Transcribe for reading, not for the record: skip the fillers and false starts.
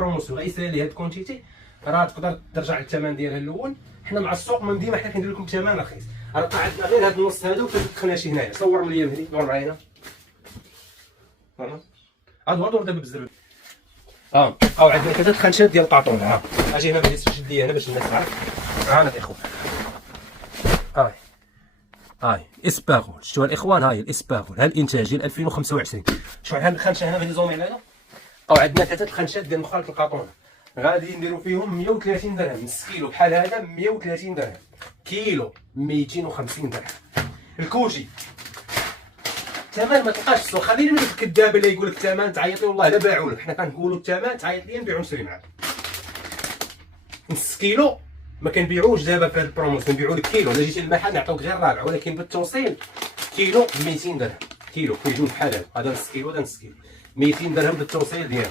البروموسيون غيسالي لي هاد الكونتيتي راه تقدر ترجع للثمن ديالها الاول. حنا مع السوق من ديما حنا كندير لكم ثمن رخيص. راه عندنا غير هاد النص هادو كندخلنا شي هنايا. صور ليا مهدي دور معايا هاد دور دابا بالزرب. او عندنا كذا الخنشات ديال الطاطون. اجي هنا باش تشد لي هنا باش الناس تعرف. هانا الاخوان هاي اسباغول. شفتوا الاخوان؟ هاي الاسباغول، ها الانتاج ديال 2025. شوف هاد الخنشه هنا غادي زومي علينا. او عندنا ثلاثه الخنشات ديال مخالط القاطون غادي نديرو فيهم 130 درهم. نص كيلو بحال هذا 130 درهم، كيلو 250 درهم. الكوجي الثمن ما تلقاش السوق. خلينا من الكذاب اللي يقول لك الثمن تعيط لي والله لا باعوا لك. حنا كنقولوا الثمن تعيط لي نبيعو نشري معاك. نص كيلو ما كنبيعوش دابا في هاد البروموسيون، نبيعو لك كيلو. الا جيتي للمحل نعطيوك غير رابع، ولكن بالتوصيل كيلو 200 درهم. كيلو كيجيو بحال هذا. هذا نص كيلو، هذا نص كيلو 200 درهم بالتوصيل ديالو.